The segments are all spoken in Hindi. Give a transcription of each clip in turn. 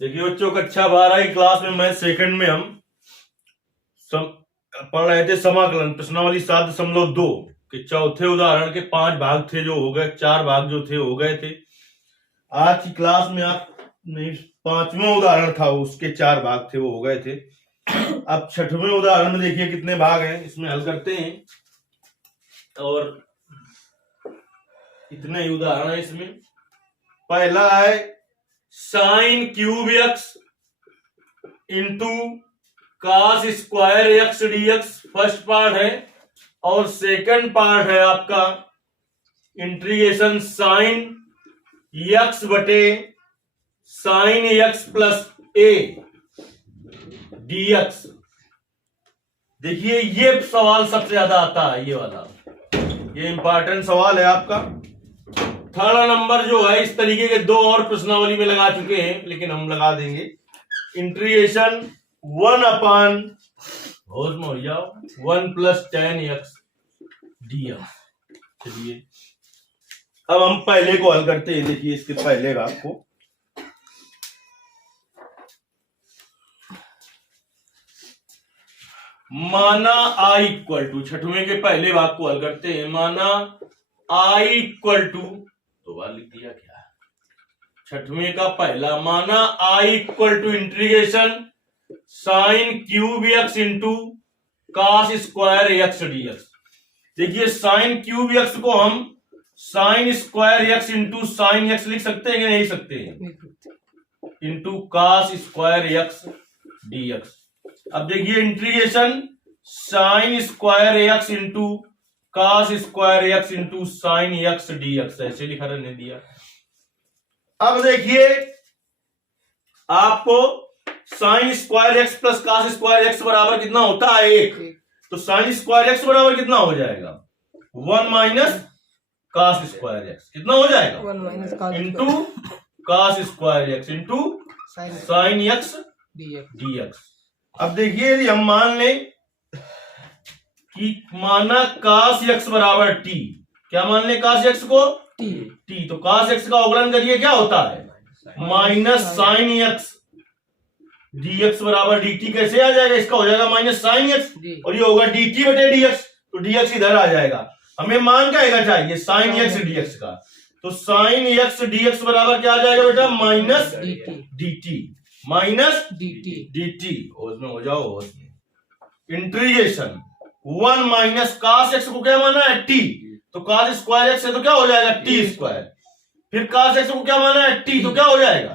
देखिए बच्चों, कक्षा 12 की क्लास में मैं सेकंड में हम पढ़ रहे थे समाकलन प्रश्नावली 7.2 के चौथे उदाहरण के 5 भाग थे जो हो गए, 4 भाग जो थे हो गए थे। आज की क्लास में आप पांचवा उदाहरण था, उसके 4 भाग थे वो हो गए थे। अब छठवें उदाहरण में देखिए कितने भाग हैं, इसमें हल करते हैं। और इतने ही उदाहरण है इसमें। पहला है sine cube x into cos square x dx, first part है। और सेकंड पार्ट है आपका इंटीग्रेशन साइन एक्स बटे sine x plus a dx. देखिए ये सवाल सबसे ज्यादा आता है, ये वाला, ये इंपॉर्टेंट सवाल है आपका। थर्ड नंबर जो है, इस तरीके के 2 और प्रश्नावली में लगा चुके हैं, लेकिन हम लगा देंगे इंटीग्रेशन 1 अपान होश में हो जाओ 1 प्लस tan x dx। चलिए अब हम पहले को हल करते हैं। देखिए इसके पहले भाग को, माना i इक्वल टू, छठवें के पहले भाग को हल करते हैं। माना i इक्वल टू, दो बार लिख दिया क्या, छठवें का पहला, माना i equal to integration sine cube x into cos square x dx. देखिए साइन क्यूब एक्स को हम sine square x into sine x लिख सकते हैं कि नहीं सकते हैं, into cos square x dx. अब देखिए integration sine square x into cos square x into sine x dx, ऐसे लिखा रहने दिया। अब देखिए आपको sine square x plus cos square x बराबर कितना होता है, 1। तो साइन स्क्वायर एक्स बराबर कितना हो जाएगा, 1 माइनस कॉस स्क्वायर एक्स। कितना हो जाएगा, 1 minus cos into cos square x into sine x dx. अब देखिए यदि हम मान लें कि माना कॉस एक्स बराबर टी, क्या मान लें कॉस एक्स को, टी। तो कॉस एक्स का अवकलन करिए, क्या होता है, माइनस साइन एक्स dx बराबर dt। कैसे आ जाएगा, इसका हो जाएगा माइनस साइन एक्स और ये होगा dt बटे dx। तो dx इधर आ जाएगा। हमें मान क्या आएगा चाहिए, साइन एक्स dx का। तो साइन एक्स dx बराबर क्या आ जाएगा बेटा, माइनस dt, माइनस dt। उसमें हो जाओ, उसमें इंटीग्रेशन 1 माइनस कॉस एक्स को क्या माना है, t। तो कॉस स्क्वायर एक्स है तो क्या हो जाएगा, t स्क्वायर। फिर cos x को क्या माना है, t, तो क्या हो जाएगा,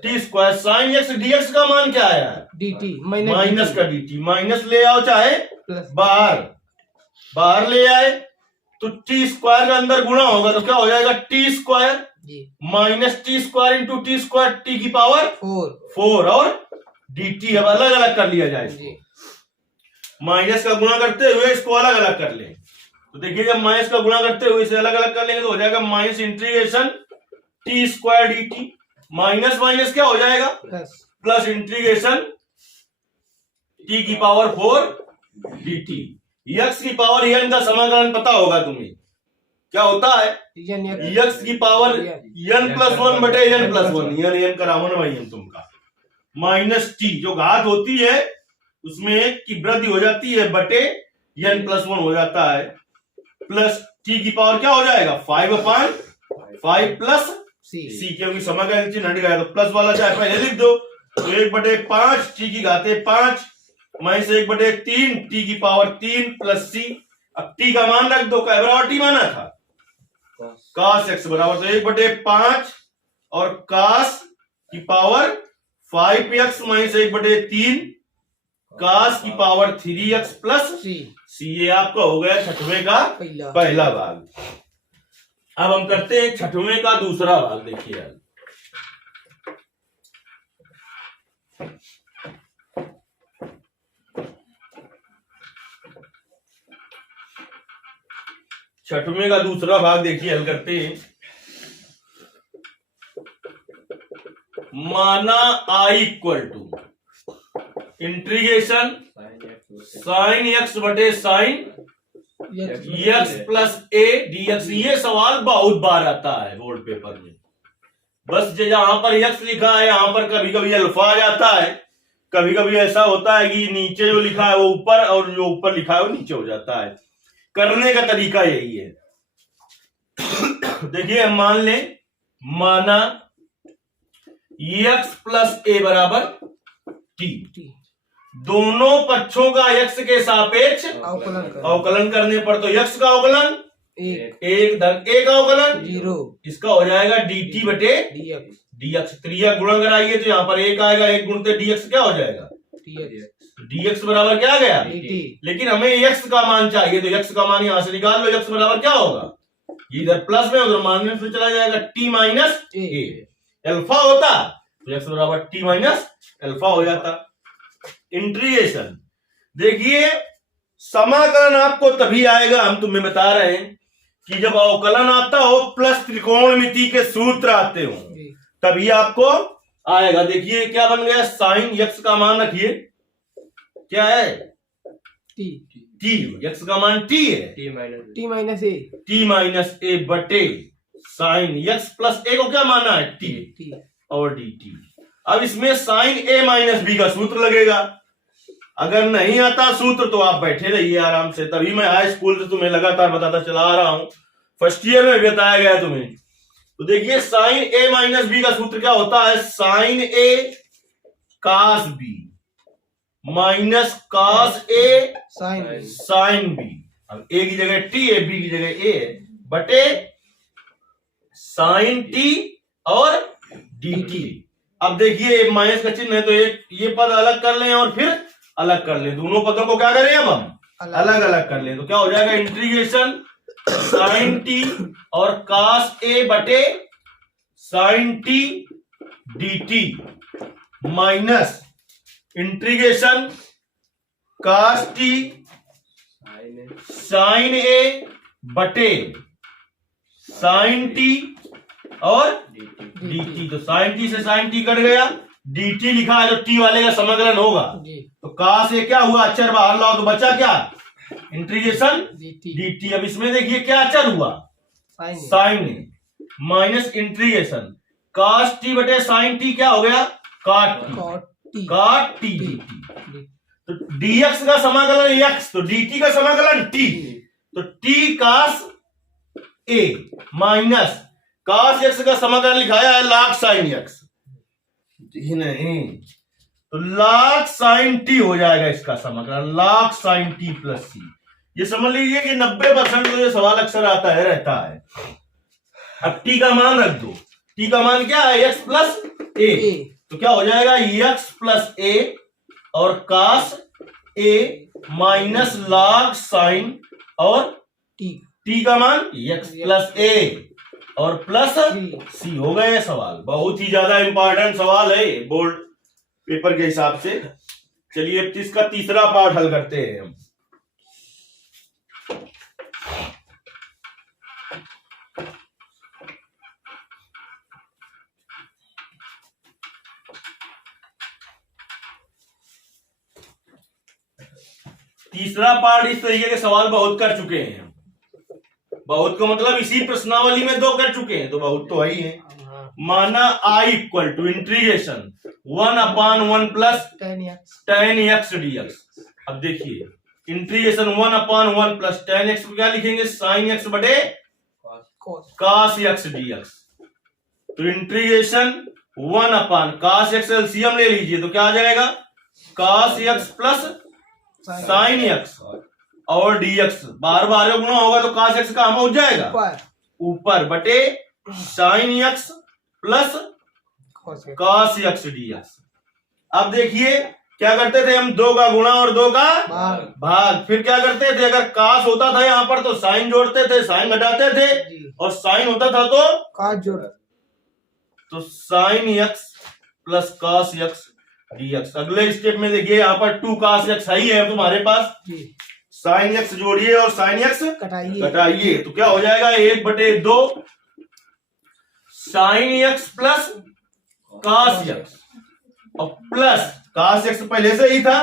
t square. Sine x dx का मान क्या आया है, dt, माइनस का dt। माइनस ले आओ चाहे बाहर ले आए, तो t स्क्वायर का अंदर गुणा होगा तो क्या हो जाएगा, t square minus T square into T square, t की पावर 4 और dt। अब अलग अलग कर लिया जाए इसको, माइनस का गुणा करते हुए इसको अलग अलग कर ले। तो देखिए जब माइनस का गुणा करते हुए इसे अलग अलग कर लेंगे तो हो जाएगा minus integration T square D T, minus minus क्या हो जाएगा, प्लस इंटीग्रेशन टी की पावर 4 डी टी। यक्स की पावर एन का समाकलन पता होगा तुम्हें, क्या होता है, यक्स की पावर एन प्लस 1 बटे एन प्लस 1, एन का रामन भाई एन तुमका, माइनस टी जो घात होती है उसमें एक की वृद्धि हो जाती है बटे एन प्लस 1 हो जाता है, प्लस टी की पावर क्या हो जाएगा, 5/5 प्लस सी, क्योंकि समाकलन चिन्ह हट गया तो प्लस वाला चाहे पहले लिख दो। तो 1/5 टी की घाते 5 माइनस 1/3 टी की पावर 3 प्लस सी। अब टी का मान रख दो, क्या बराबर टी माना था, cos x बराबर, तो 1/5 और cos की पावर 5x माइनस 1/3 cos की पावर 3x प्लस सी। ये आपका हो गया छठवें का पहला भाग। अब हम करते हैं छठवें का दूसरा भाग। देखिए यार, छठवें का दूसरा भाग देखिए हल करते हैं। माना i equal to integration sine x बटे sine x plus a dx. ये सवाल बहुत बार आता है बोर्ड पेपर में, बस जो यहाँ पर x लिखा है यहाँ पर कभी कभी अल्फा आ जाता है, कभी कभी ऐसा होता है कि नीचे जो लिखा है वो ऊपर और जो ऊपर लिखा है वो नीचे हो जाता है। करने का तरीका यही है। देखिए हम मान ले, माना x प्लस ए बराबर t, दोनों पक्षों का x के सापेक्ष अवकलन करने पर तो x का अवकलन 1 धन a का अवकलन 0, इसका हो जाएगा dt बटे dx। त्रिया गुणा कराइए तो यहाँ पर 1 आएगा, 1 गुणते dx क्या हो जाएगा dx बराबर क्या आ गया dt। लेकिन हमें x का मान चाहिए तो x का मान यहाँ से निकाल लो, x बराबर क्या होगा, इधर प्लस में उधर माइनस में चला जाएगा, t माइनस ए। अल्फा होता तो x बराबर t माइनस अल्फा हो जाता। इंटीग्रेशन देखिए, समाकलन आपको तभी आएगा, हम तुम्हें बता रहे हैं कि जब अवकलन आता हो प्लस त्रिकोणमिति के सूत्र आते हो तभी आपको आएगा। देखिए क्या बन गया, साइन x का मान रखिए क्या है t, x का मान t है, t माइनस ए बटे साइन x प्लस ए को क्या माना है t और dt। अब इसमें साइन a माइनस b का सूत्र लगेगा। अगर नहीं आता सूत्र तो आप बैठे रहिए आराम से, तभी मैं हाई स्कूल से तुम्हें लगातार बताता चला आ रहा हूं, फर्स्ट ईयर में बताया गया तुम्हें। तो देखिए साइन a माइनस बी का सूत्र क्या होता है, sine a cos b minus cos a sine b। अब a की जगह t है, b की जगह a है, बटे साइन t और dt। अब देखिए माइनस का चिन्ह है तो एक ये पद अलग कर लें और फिर अलग कर लें, दोनों पदों को क्या करें अब हम अलग अलग कर लें तो क्या हो जाएगा, इंटीग्रेशन साइन टी और कास ए बटे sine t dt minus integration cos t sine a बटे साइन टी और dt। तो साइन टी से साइन टी कट गया, dt लिखा है तो t वाले का समाकलन होगा, तो कास ए क्या हुआ, अक्षर बाहर लाओ तो बचा क्या, इंटीग्रेशन dt। अब इसमें देखिए क्या अक्षर हुआ, साइन ए माइनस इंटीग्रेशन कास टी बटे साइन टी क्या हो गया, काट टी dt। तो dx का समाकलन x तो dt का समाकलन t, तो t कास ए माइनस कास x का समाकलन लिखाया है लाख साइन x, नहीं तो लाख साइन टी हो जाएगा इसका समाकलन, लाख साइन टी प्लस सी। ये समझ लीजिए कि 90% तो ये सवाल अक्सर आता है रहता है। अब टी का मान रख दो, टी का मान क्या है, x प्लस ए, तो क्या हो जाएगा x प्लस ए और कास ए माइनस लाख साइन और टी का मान x प्लस ए और प्लस सी। हो गए सवाल, बहुत ही ज्यादा इंपॉर्टेंट सवाल है बोर्ड पेपर के हिसाब से। चलिए अब इसका तीसरा पार्ट हल करते हैं हम। तीसरा पार्ट इस तरीके के सवाल बहुत कर चुके हैं, बहुत का मतलब इसी प्रश्नावली में 2 कर चुके हैं, तो बहुत तो ही है। माना i equal to integration 1/1 plus tan x dx। अब देखिए इंटीग्रेशन 1/1 प्लस tan x को क्या लिखेंगे, sin x बटे cos x dx। तो इंटीग्रेशन 1/cos x एलसीएम ले लीजिए तो क्या आ जाएगा, cos x plus sin x और dx, बार बार गुणा होगा तो cos x का हम हो जाएगा ऊपर बटे sin x plus cos x dx। अब देखिए क्या करते थे हम, 2 का गुणा और 2 का भाग। फिर क्या करते थे, अगर cos होता था यहाँ पर तो sin जोड़ते थे, sin घटाते थे, और sin होता था तो cos जोड़ते, तो sin x plus cos x dx। अगले स्टेप में देखिए यहाँ पर 2 cos x ही है तुम्हारे पास, sin x जोड़िए और sin x घटाइए तो क्या हो जाएगा, 1/2 sin x plus cos x और प्लस cos x पहले से ही था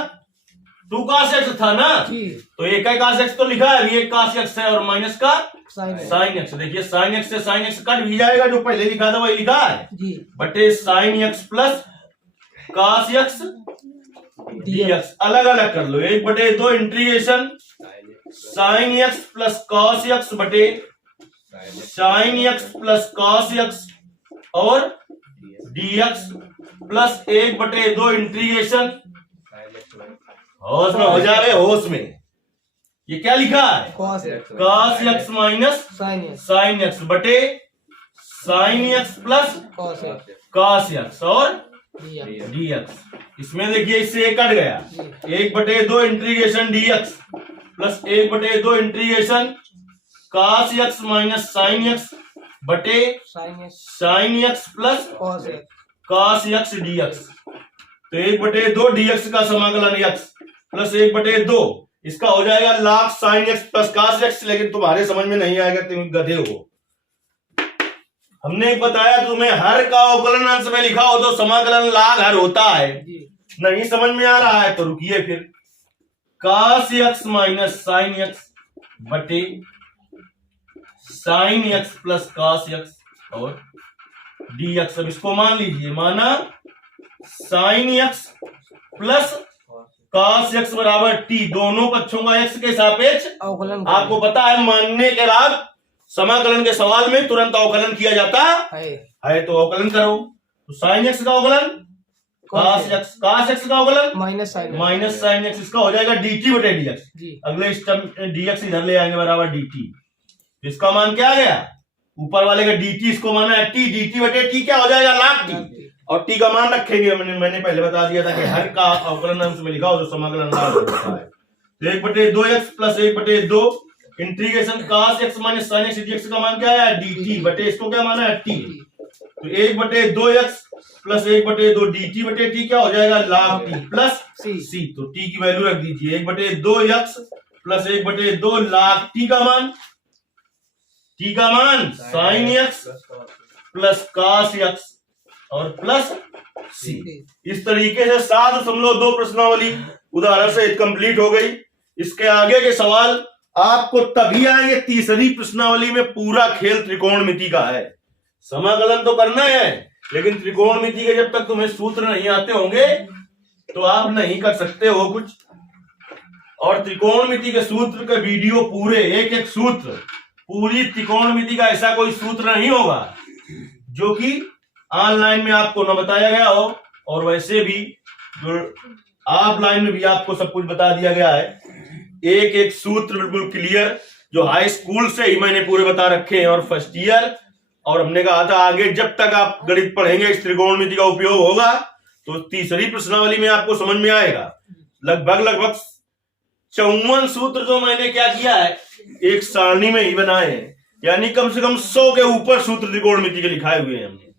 2 cos x था ना, तो एक है cos x तो लिखा है, अभी एक cos x है और माइनस का sin x। देखिए sin x से sin x कट भी जाएगा, जो पहले लिखा था वही लिखा है, बटे sin x plus cos x dx। अलग अलग कर लो, 1/2 integration sin x plus cos x बटे sin x plus cos x और dx प्लस 1/2 इंटीग्रेशन, होश में हो जाए, होश में, ये क्या लिखा है, cos x minus sin x बटे sin x plus cos x और dx। इसमें देखिए इससे एक कट गया, 1/2 integration dx plus 1/2 integration cos x minus sin x बटे sin x plus cos x dx। तो 1/2 dx का समाकलन x प्लस 1/2, इसका हो जाएगा log sin x plus cos x। लेकिन तुम्हारे समझ में नहीं आएगा, तुम गधे हो। हमने बताया तुम्हें हर का अवकलन अंश में लिखा हो तो समाकलन लाग हर होता है। नहीं समझ में आ रहा है तो रुकिए, फिर cos x minus sin x बटे sin x plus cos x और dx। अब इसको मान लीजिए, माना sin x plus cos x बराबर t, दोनों पक्षों का x के सापेक्ष अवकलन। आपको पता है मानने के बाद समाकलन के सवाल में तुरंत अवकलन किया जाता है, तो अवकलन करो। तो sin x का अवकलन cos x का अवकलन माइनस sin x, इसका हो जाएगा dt बटे dx। अगले स्टेप dx इधर ले आएंगे बराबर dt। इसका मान क्या आ गया, ऊपर वाले का dt, इसको माना है t, dt बटे t क्या हो जाएगा log t, और t का मान रखेंगे। मैंने पहले बता दिया था कि हर का अवकलन अंश में लिखा हो तो समाकलन लाग होता है। तो 1/2x plus 1/2 integration cos x minus sin x dx का मान क्या है, dt बटे इसको क्या माना है t। तो 1/2x प्लस 1/2 dt बटे t क्या हो जाएगा log t प्लस c। तो t की वैल्यू रख दीजिए, 1/2x प्लस 1/2 log t का मान sin x plus cos x और प्लस c। इस तरीके से 7.2 प्रश्नावली उदाहरण से कंप्लीट हो गई। इसके आगे के सवाल आपको तभी आएंगे तीसरी प्रश्नावली में। पूरा खेल त्रिकोणमिति का है, समाकलन तो करना है, लेकिन त्रिकोणमिति के जब तक तुम्हें सूत्र नहीं आते होंगे तो आप नहीं कर सकते हो कुछ। और त्रिकोणमिति के सूत्र के वीडियो पूरे, एक एक सूत्र, पूरी त्रिकोणमिति का ऐसा कोई सूत्र नहीं होगा जो कि ऑनलाइन में आपको न बताया गया हो, और वैसे भी जो ऑफलाइन में भी आपको सब कुछ बता दिया गया है। एक एक सूत्र बिल्कुल क्लियर, जो हाई स्कूल से ही मैंने पूरे बता रखे हैं और फर्स्ट ईयर। और हमने कहा था आगे जब तक आप गणित पढ़ेंगे इस त्रिकोणमिति का उपयोग होगा तो तीसरी प्रश्नावली में आपको समझ में आएगा। लगभग 54 सूत्र जो मैंने क्या किया है, एक सारणी में ही बनाए हैं, यानी कम से कम 100 के ऊपर सूत्र त्रिकोणमिति के लिखाए हुए हैं हमने।